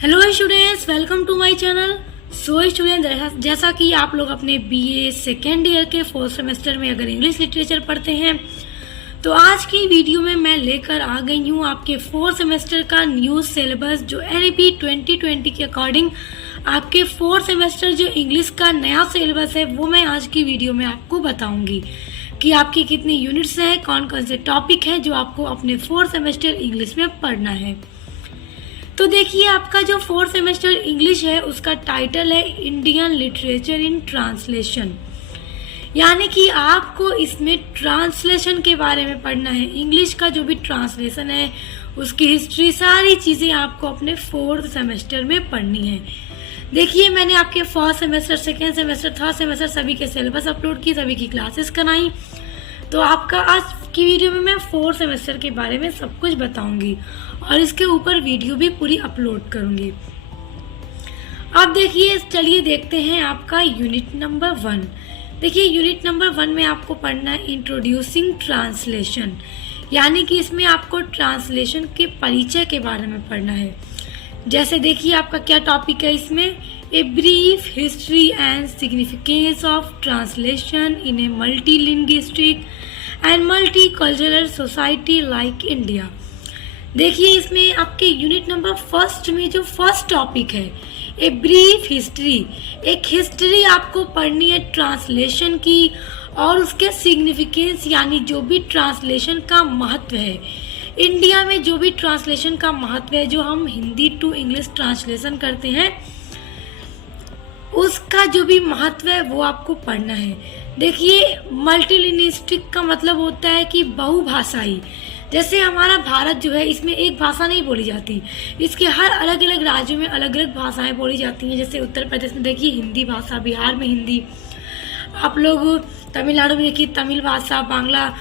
Hello students, welcome to my channel. So student, जैसा कि आप लोग अपने बीए सेकेंड ईयर के फोर्थ सेमेस्टर में अगर इंग्लिश लिटरेचर पढ़ते हैं तो आज की वीडियो में मैं लेकर आ गई हूँ आपके फोर्थ सेमेस्टर का न्यू सिलेबस, जो एनईपी 2020 के अकॉर्डिंग आपके फोर्थ सेमेस्टर जो इंग्लिश का नया सिलेबस है वो मैं आज की वीडियो में आपको बताऊंगी कि आपकी कितनी यूनिट्स हैं, कौन कौन से टॉपिक हैं जो आपको अपने फोर्थ सेमेस्टर इंग्लिश में पढ़ना है। तो देखिए, आपका जो फोर्थ सेमेस्टर इंग्लिश है उसका टाइटल है इंडियन लिटरेचर इन ट्रांसलेशन, यानी कि आपको इसमें ट्रांसलेशन के बारे में पढ़ना है। इंग्लिश का जो भी ट्रांसलेशन है उसकी हिस्ट्री, सारी चीज़ें आपको अपने फोर्थ सेमेस्टर में पढ़नी है। देखिए, मैंने आपके first semester, second semester, third semester सभी के सिलेबस अपलोड किए, सभी की क्लासेस कराई। तो आपका आज की वीडियो में मैं फोर्थ सेमेस्टर के बारे में सब कुछ बताऊंगी और इसके ऊपर वीडियो भी पूरी अपलोड करूंगी। अब देखिए, चलिए देखते हैं आपका यूनिट नंबर 1। देखिए, यूनिट नंबर 1 में आपको पढ़ना है इंट्रोड्यूसिंग ट्रांसलेशन, यानी कि इसमें आपको ट्रांसलेशन के परिचय के बारे में पढ़ना है। जैसे देखिए, आपका क्या टॉपिक है इसमें, a brief history and significance of translation in a multilinguistic and multicultural society like India. देखिए, इसमें आपके यूनिट नंबर 1 में जो फर्स्ट टॉपिक है, ए ब्रीफ हिस्ट्री, एक हिस्ट्री आपको पढ़नी है ट्रांसलेशन की और उसके सिग्निफिकेंस, यानी जो भी ट्रांसलेशन का महत्व है। इंडिया में जो भी ट्रांसलेशन का महत्व है, जो हम हिंदी टू इंग्लिश ट्रांसलेशन करते हैं, उसका जो भी महत्व है वो आपको पढ़ना है। देखिए, मल्टीलिंग्विस्टिक का मतलब होता है कि बहुभाषाई। जैसे हमारा भारत जो है, इसमें एक भाषा नहीं बोली जाती, इसके हर अलग अलग राज्यों में अलग अलग भाषाएं बोली जाती हैं। जैसे उत्तर प्रदेश में देखिए हिंदी भाषा, बिहार में हिंदी, आप लोग तमिलनाडु में देखिए तमिल भाषा, बांग्ला,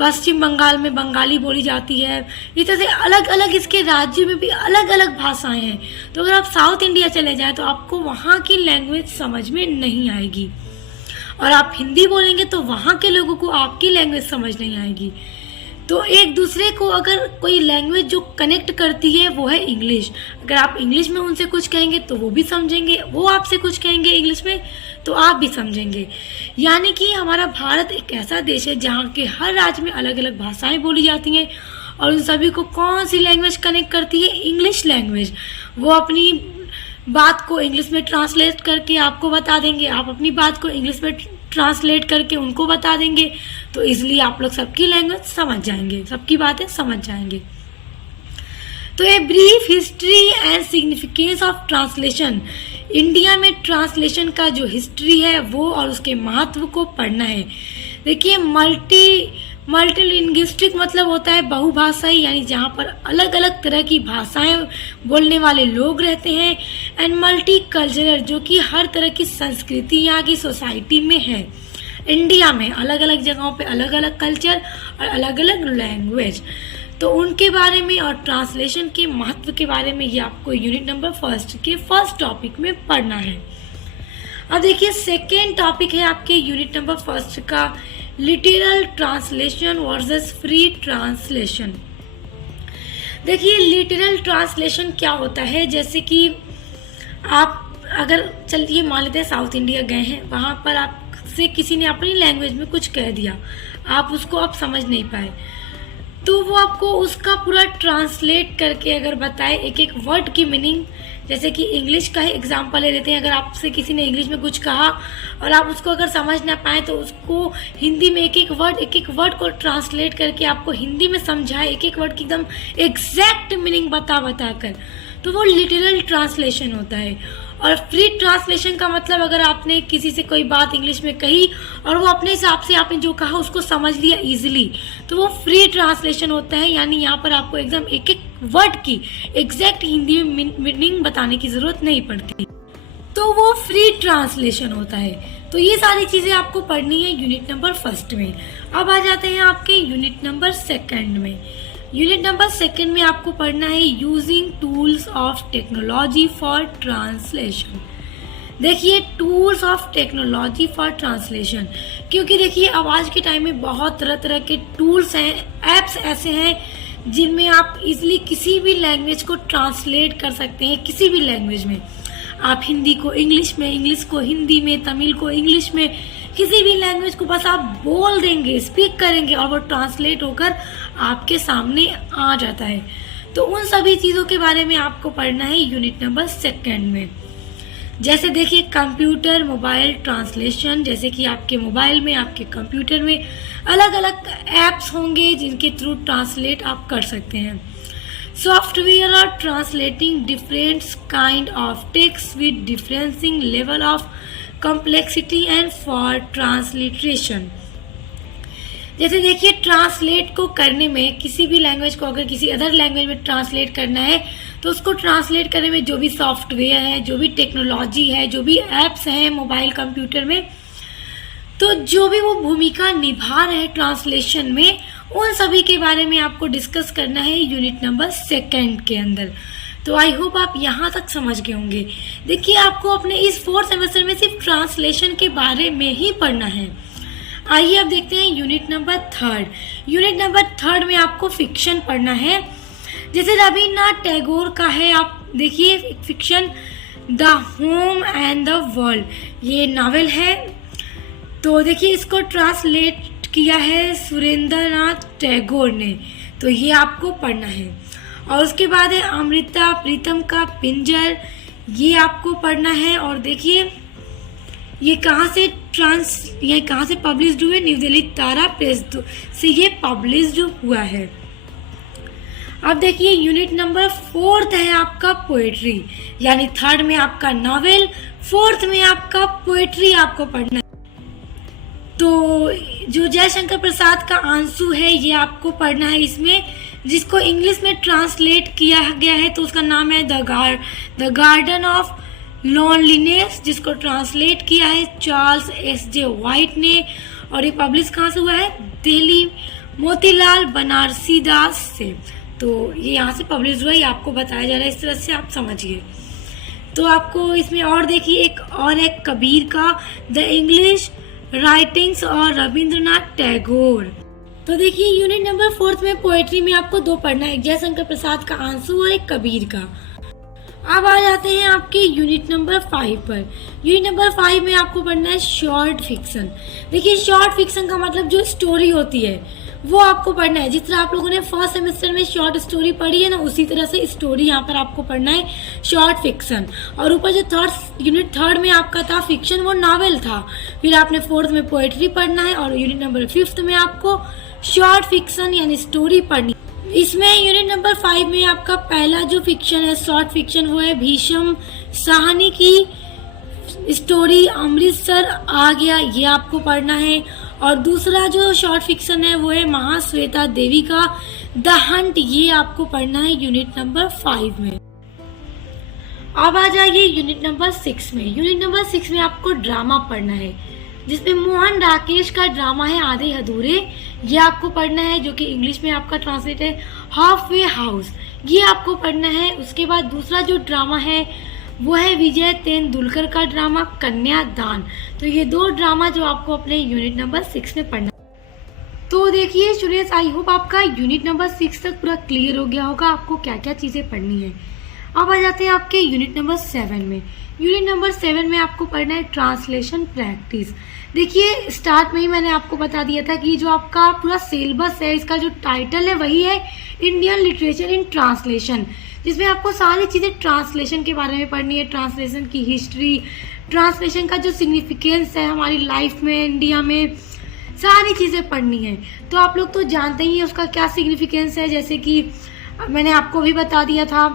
पश्चिम बंगाल में बंगाली बोली जाती है। इस तरह से अलग अलग इसके राज्यों में भी अलग अलग भाषाएं हैं। तो अगर आप साउथ इंडिया चले जाएं तो आपको वहाँ की लैंग्वेज समझ में नहीं आएगी, और आप हिंदी बोलेंगे तो वहाँ के लोगों को आपकी लैंग्वेज समझ नहीं आएगी। तो एक दूसरे को अगर कोई लैंग्वेज जो कनेक्ट करती है वो है इंग्लिश। अगर आप इंग्लिश में उनसे कुछ कहेंगे तो वो भी समझेंगे, वो आपसे कुछ कहेंगे इंग्लिश में तो आप भी समझेंगे। यानी कि हमारा भारत एक ऐसा देश है जहाँ के हर राज्य में अलग अलग भाषाएं बोली जाती हैं, और उन सभी को कौन सी लैंग्वेज कनेक्ट करती है, इंग्लिश लैंग्वेज। वो अपनी बात को इंग्लिश में ट्रांसलेट करके आपको बता देंगे, आप अपनी बात को इंग्लिश में ट्रांसलेट करके उनको बता देंगे, तो इसलिए आप लोग सबकी लैंग्वेज समझ जाएंगे, सबकी बातें समझ जाएंगे। तो ये brief history and significance of translation, India में ट्रांसलेशन का जो हिस्ट्री है वो और उसके महत्व को पढ़ना है। देखिए, मल्टीलिंग्विस्टिक मतलब होता है बहुभाषाई, यानी जहाँ पर अलग अलग तरह की भाषाएं बोलने वाले लोग रहते हैं। एंड मल्टी कल्चरल, जो कि हर तरह की संस्कृति यहाँ की सोसाइटी में है। इंडिया में अलग अलग जगहों पे अलग अलग कल्चर और अलग अलग लैंग्वेज, तो उनके बारे में और ट्रांसलेशन के महत्व के बारे में ये आपको यूनिट नंबर 1 के फर्स्ट टॉपिक में पढ़ना है। अब देखिए, सेकेंड टॉपिक है आपके यूनिट नंबर 1 का literal translation versus free translation. देखिए, लिटरल ट्रांसलेशन क्या होता है, जैसे कि आप अगर चलिए मान लेते हैं साउथ इंडिया गए हैं, वहाँ पर आपसे किसी ने अपनी लैंग्वेज में कुछ कह दिया, आप उसको आप समझ नहीं पाए, तो वो आपको उसका पूरा ट्रांसलेट करके अगर बताए एक एक वर्ड की मीनिंग। जैसे कि इंग्लिश का ही एग्जांपल ले लेते हैं, अगर आपसे किसी ने इंग्लिश में कुछ कहा और आप उसको अगर समझ ना पाए तो उसको हिंदी में एक एक वर्ड को ट्रांसलेट करके आपको हिंदी में समझाए, एक एक वर्ड की एकदम एग्जैक्ट मीनिंग बता कर, तो वो लिटरल ट्रांसलेशन होता है। और फ्री ट्रांसलेशन का मतलब, अगर आपने किसी से कोई बात इंग्लिश में कही और वो अपने हिसाब से आपने जो कहा उसको समझ लिया इजीली, तो वो फ्री ट्रांसलेशन होता है। यानी यहाँ पर आपको एकदम एक एक वर्ड की एग्जैक्ट हिंदी में मीनिंग बताने की जरूरत नहीं पड़ती, तो वो फ्री ट्रांसलेशन होता है। तो ये सारी चीजें आपको पढ़नी है यूनिट नंबर 1 में। अब आ जाते हैं आपके यूनिट नंबर 2 में। यूनिट नंबर 2 में आपको पढ़ना है using tools of technology for translation. देखिए, tools of technology for translation, क्योंकि देखिए अब आज के टाइम में बहुत तरह तरह के टूल्स हैं, एप्स ऐसे हैं जिनमें आप इजीली किसी भी लैंग्वेज को ट्रांसलेट कर सकते हैं। किसी भी लैंग्वेज में आप हिंदी को इंग्लिश में, इंग्लिश को हिंदी में, तमिल को इंग्लिश में, किसी भी लैंग्वेज को बस आप बोल देंगे, स्पीक करेंगे और वो ट्रांसलेट होकर आपके सामने आ जाता है। तो उन सभी चीज़ों के बारे में आपको पढ़ना है यूनिट नंबर 2 में। जैसे देखिए कंप्यूटर मोबाइल ट्रांसलेशन, जैसे कि आपके मोबाइल में, आपके कंप्यूटर में अलग अलग ऐप्स होंगे जिनके थ्रू ट्रांसलेट आप कर सकते हैं। सॉफ्टवेयर और translating different kind of text with differencing level of complexity and for transliteration. जैसे देखिए ट्रांसलेट को करने में, किसी भी लैंग्वेज को अगर किसी अदर लैंग्वेज में ट्रांसलेट करना है तो उसको ट्रांसलेट करने में जो भी सॉफ्टवेयर है, जो भी टेक्नोलॉजी है, जो भी ऐप्स हैं मोबाइल कंप्यूटर में, तो जो भी वो भूमिका निभा रहे हैं ट्रांसलेशन में, उन सभी के बारे में आपको डिस्कस करना है यूनिट नंबर 2 के अंदर। तो आई होप आप यहाँ तक समझ गए होंगे। देखिए आपको अपने इस 4th सेमेस्टर में सिर्फ ट्रांसलेशन के बारे में ही पढ़ना है। आइए अब देखते हैं यूनिट नंबर 3। यूनिट नंबर 3 में आपको फिक्शन पढ़ना है। जैसे रविन्द्रनाथ टैगोर का है, आप देखिए fiction the home and the world, ये नावल है। तो देखिए इसको ट्रांसलेट किया है सुरेंद्रनाथ टैगोर ने, तो ये आपको पढ़ना है। और उसके बाद है अमृता प्रीतम का पिंजर, ये आपको पढ़ना है। और देखिए ये कहाँ से पब्लिश्ड हुए, न्यू दिल्ली तारा प्रेस से ये पब्लिश्ड हुआ है। अब देखिए यूनिट नंबर 4 है आपका पोएट्री, यानी 3rd में आपका नॉवेल, 4th में आपका पोएट्री आपको पढ़ना है। तो जो जयशंकर प्रसाद का आंसू है ये आपको पढ़ना है इसमें, जिसको इंग्लिश में ट्रांसलेट किया गया है तो उसका नाम है द गार्डन ऑफ लॉनलीनेस, जिसको ट्रांसलेट किया है चार्ल्स S.J. वाइट ने। और ये पब्लिश कहाँ से हुआ है, दिल्ली मोतीलाल बनारसी दास से। तो ये यहाँ से पब्लिश हुआ, ये आपको बताया जा रहा है, इस तरह से आप समझिए। तो आपको इसमें और देखिए एक कबीर का द इंग्लिश राइटिंग्स और रविंद्रनाथ टैगोर। तो देखिए यूनिट नंबर 4 में पोएट्री में आपको 2 पढ़ना है, जयशंकर प्रसाद का आंसू और एक कबीर का। अब आ जाते हैं आपके यूनिट नंबर 5 पर। यूनिट नंबर 5 में आपको पढ़ना है शॉर्ट फिक्शन। देखिए शॉर्ट फिक्शन का मतलब जो स्टोरी होती है वो आपको पढ़ना है। जिस तरह आप लोगों ने 1st सेमेस्टर में शॉर्ट स्टोरी पढ़ी है ना, उसी तरह से स्टोरी यहाँ पर आपको पढ़ना है, शॉर्ट फिक्शन। और ऊपर जो यूनिट 3 में आपका था फिक्शन, वो नॉवेल था। फिर आपने 4th में पोएट्री पढ़ना है और यूनिट नंबर 5 में आपको शॉर्ट फिक्शन यानी स्टोरी पढ़नी। इसमें यूनिट नंबर 5 में आपका पहला जो फिक्शन है शॉर्ट फिक्शन वो है भीष्म साहनी की स्टोरी अमृतसर आ गया, ये आपको पढ़ना है। और दूसरा जो शॉर्ट फिक्शन है वो है महाश्वेता देवी का द हंट, ये आपको पढ़ना है यूनिट नंबर 5 में। अब आ जाइए यूनिट नंबर 6 में। यूनिट नंबर 6 में आपको ड्रामा पढ़ना है, जिसमें मोहन राकेश का ड्रामा है आधे अधूरे, ये आपको पढ़ना है, जो कि इंग्लिश में आपका ट्रांसलेट है हाफ वे हाउस, ये आपको पढ़ना है। उसके बाद दूसरा जो ड्रामा है वो है विजय तेंदुलकर का ड्रामा कन्यादान। तो ये 2 ड्रामा जो आपको अपने यूनिट नंबर 6 में पढ़ना। तो देखिए स्टूडेंट्स, आई होप आपका यूनिट नंबर 6 तक पूरा क्लियर हो गया होगा आपको क्या क्या चीजें पढ़नी है। अब आ जाते हैं आपके यूनिट नंबर 7 में। यूनिट नंबर 7 में आपको पढ़ना है ट्रांसलेशन प्रैक्टिस। देखिए स्टार्ट में ही मैंने आपको बता दिया था कि जो आपका पूरा सिलेबस है, इसका जो टाइटल है वही है इंडियन लिटरेचर इन ट्रांसलेशन, जिसमें आपको सारी चीज़ें ट्रांसलेशन के बारे में पढ़नी है, ट्रांसलेशन की हिस्ट्री, ट्रांसलेशन का जो सिग्निफिकेंस है हमारी लाइफ में, इंडिया में, सारी चीज़ें पढ़नी है। तो आप लोग तो जानते ही हैं उसका क्या सिग्निफिकेंस है, जैसे कि मैंने आपको भी बता दिया था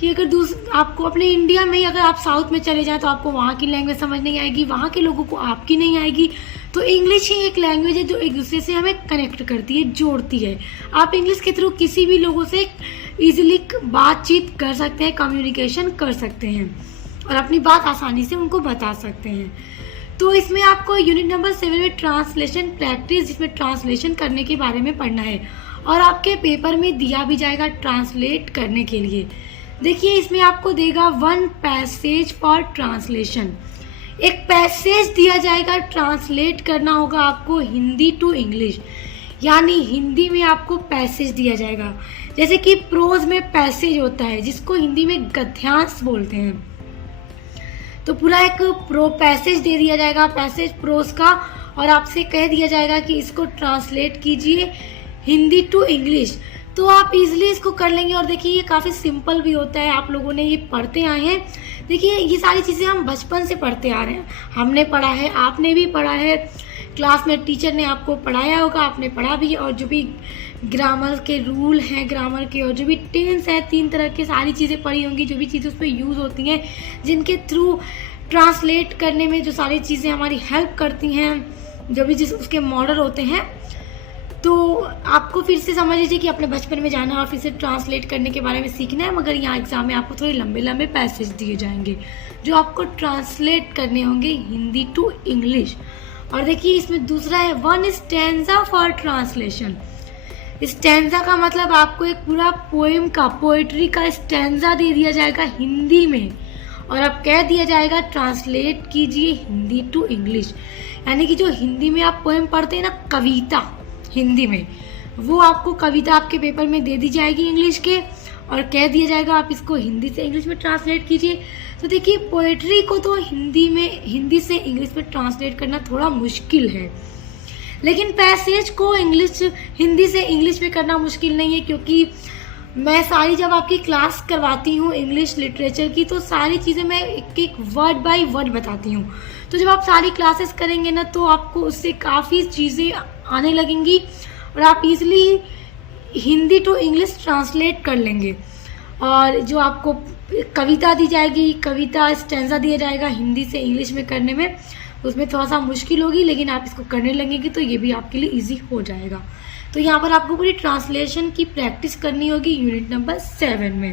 कि अगर आपको अपने इंडिया में ही अगर आप साउथ में चले जाएं तो आपको वहाँ की लैंग्वेज समझ नहीं आएगी, वहाँ के लोगों को आपकी नहीं आएगी। तो इंग्लिश ही एक लैंग्वेज है जो एक दूसरे से हमें कनेक्ट करती है, जोड़ती है। आप इंग्लिश के थ्रू किसी भी लोगों से इजीली बातचीत कर सकते हैं, कम्युनिकेशन कर सकते हैं और अपनी बात आसानी से उनको बता सकते हैं। तो इसमें आपको यूनिट नंबर 7 में ट्रांसलेशन प्रैक्टिस, जिसमें ट्रांसलेशन करने के बारे में पढ़ना है और आपके पेपर में दिया भी जाएगा ट्रांसलेट करने के लिए। देखिए इसमें आपको देगा 1 पैसेज फॉर ट्रांसलेशन, एक पैसेज दिया जाएगा, ट्रांसलेट करना होगा आपको हिंदी टू इंग्लिश, यानी हिंदी में आपको पैसेज दिया जाएगा। जैसे कि प्रोज में पैसेज होता है जिसको हिंदी में गद्यांश बोलते हैं, तो पूरा एक प्रो पैसेज दे दिया जाएगा, पैसेज प्रोज का, और आपसे कह दिया जाएगा कि इसको ट्रांसलेट कीजिए हिंदी टू इंग्लिश। तो आप इजीली इसको कर लेंगे। और देखिए ये काफ़ी सिंपल भी होता है, आप लोगों ने ये पढ़ते आए हैं। देखिए ये सारी चीज़ें हम बचपन से पढ़ते आ रहे हैं, हमने पढ़ा है, आपने भी पढ़ा है, क्लास में टीचर ने आपको पढ़ाया होगा, आपने पढ़ा भी। और जो भी ग्रामर के रूल हैं, ग्रामर के, और जो भी टेंस है, 3 तरह की सारी चीज़ें पढ़ी होंगी, जो भी चीज़ें उस पर यूज़ होती हैं, जिनके थ्रू ट्रांसलेट करने में जो सारी चीज़ें हमारी हेल्प करती हैं, जो भी उसके मॉडल होते हैं। तो आपको फिर से समझ लीजिए कि अपने बचपन में जाना और फिर से ट्रांसलेट करने के बारे में सीखना है, मगर यहाँ एग्जाम में आपको थोड़े लंबे लंबे पैसेज दिए जाएंगे जो आपको ट्रांसलेट करने होंगे हिंदी टू इंग्लिश। और देखिए इसमें दूसरा है 1 स्टैंजा फॉर ट्रांसलेशन। स्टैंजा का मतलब आपको एक पूरा पोएम का, पोएट्री का स्टैंजा दे दिया जाएगा हिंदी में, और अब कह दिया जाएगा ट्रांसलेट कीजिए हिंदी टू इंग्लिश। यानी कि जो हिंदी में आप पोएम पढ़ते हैं ना, कविता हिंदी में, वो आपको कविता आपके पेपर में दे दी जाएगी इंग्लिश के, और कह दिया जाएगा आप इसको हिंदी से इंग्लिश में ट्रांसलेट कीजिए। तो देखिए पोएट्री को तो हिंदी से इंग्लिश में ट्रांसलेट करना थोड़ा मुश्किल है, लेकिन पैसेज को हिंदी से इंग्लिश में करना मुश्किल नहीं है, क्योंकि मैं सारी जब आपकी क्लास करवाती हूँ इंग्लिश लिटरेचर की, तो सारी चीज़ें मैं एक एक वर्ड बाय वर्ड बताती हूँ। तो जब आप सारी क्लासेस करेंगे ना, तो आपको उससे काफ़ी चीज़ें आने लगेंगी और आप easily Hindi to English translate कर लेंगे। और जो आपको कविता दी जाएगी, कविता स्टैंजा दिया जाएगा हिंदी से इंग्लिश में करने में, उसमें थोड़ा सा मुश्किल होगी, लेकिन आप इसको करने लगेंगे तो ये भी आपके लिए इजी हो जाएगा। तो यहाँ पर आपको पूरी ट्रांसलेशन की प्रैक्टिस करनी होगी यूनिट नंबर 7 में।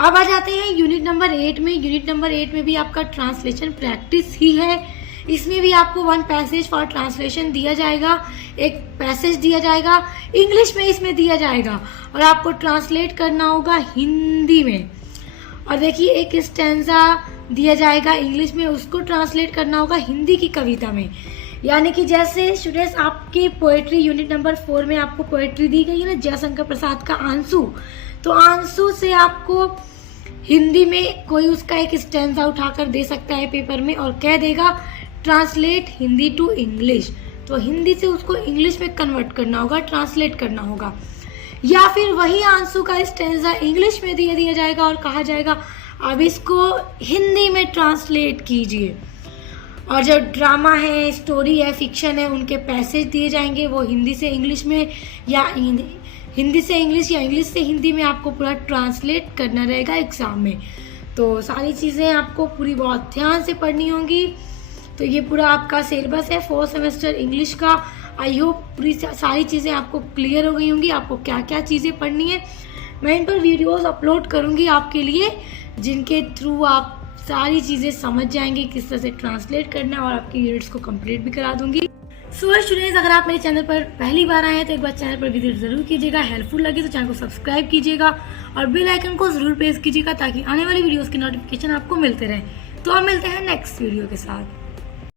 अब आ जाते हैं यूनिट नंबर 8 में। यूनिट नंबर 8 में भी आपका ट्रांसलेशन प्रैक्टिस ही है। इसमें भी आपको 1 पैसेज फॉर ट्रांसलेशन दिया जाएगा, एक पैसेज दिया जाएगा इंग्लिश में, इसमें दिया जाएगा, और आपको ट्रांसलेट करना होगा हिंदी में। और देखिए एक स्टैंजा दिया जाएगा इंग्लिश में, उसको ट्रांसलेट करना होगा हिंदी की कविता में। यानी कि जैसे स्टूडेंट्स आपकी पोएट्री यूनिट नंबर 4 में आपको पोएट्री दी गई है ना, जयशंकर प्रसाद का आंसू, तो आंसू से आपको हिंदी में कोई उसका एक स्टैंजा उठाकर दे सकता है पेपर में और कह देगा ट्रांसलेट हिंदी टू इंग्लिश। तो हिंदी से उसको इंग्लिश में कन्वर्ट करना होगा, ट्रांसलेट करना होगा। या फिर वही आंसू का स्टैंजा इंग्लिश में दे दिया जाएगा और कहा जाएगा अब इसको हिंदी में ट्रांसलेट कीजिए। और जो ड्रामा है, स्टोरी है, फिक्शन है, उनके पैसेज दिए जाएंगे, वो हिंदी से इंग्लिश में या हिंदी से इंग्लिश या इंग्लिश से हिंदी में आपको पूरा ट्रांसलेट करना रहेगा एग्जाम में। तो सारी चीज़ें आपको पूरी बहुत ध्यान से पढ़नी होंगी। तो ये पूरा आपका सिलेबस है 4 सेमेस्टर इंग्लिश का। आई होप पूरी सारी चीज़ें आपको क्लियर हो गई होंगी, आपको क्या क्या चीज़ें पढ़नी है। मैं इन पर वीडियोस अपलोड करूँगी आपके लिए, जिनके थ्रू आप सारी चीज़ें समझ जाएंगे किस तरह से ट्रांसलेट करना है, और आपकी यूनिट्स को कंप्लीट भी करा दूंगी। सो स्टूडेंट्स, अगर आप मेरे चैनल पर पहली बार आए हैं तो एक बार चैनल पर विजिट जरूर कीजिएगा। हेल्पफुल लगे तो चैनल को सब्सक्राइब कीजिएगा और बेल आइकन को जरूर प्रेस कीजिएगा ताकि आने वाली वीडियोस की नोटिफिकेशन आपको मिलते रहे। तो अब मिलते हैं नेक्स्ट वीडियो के साथ।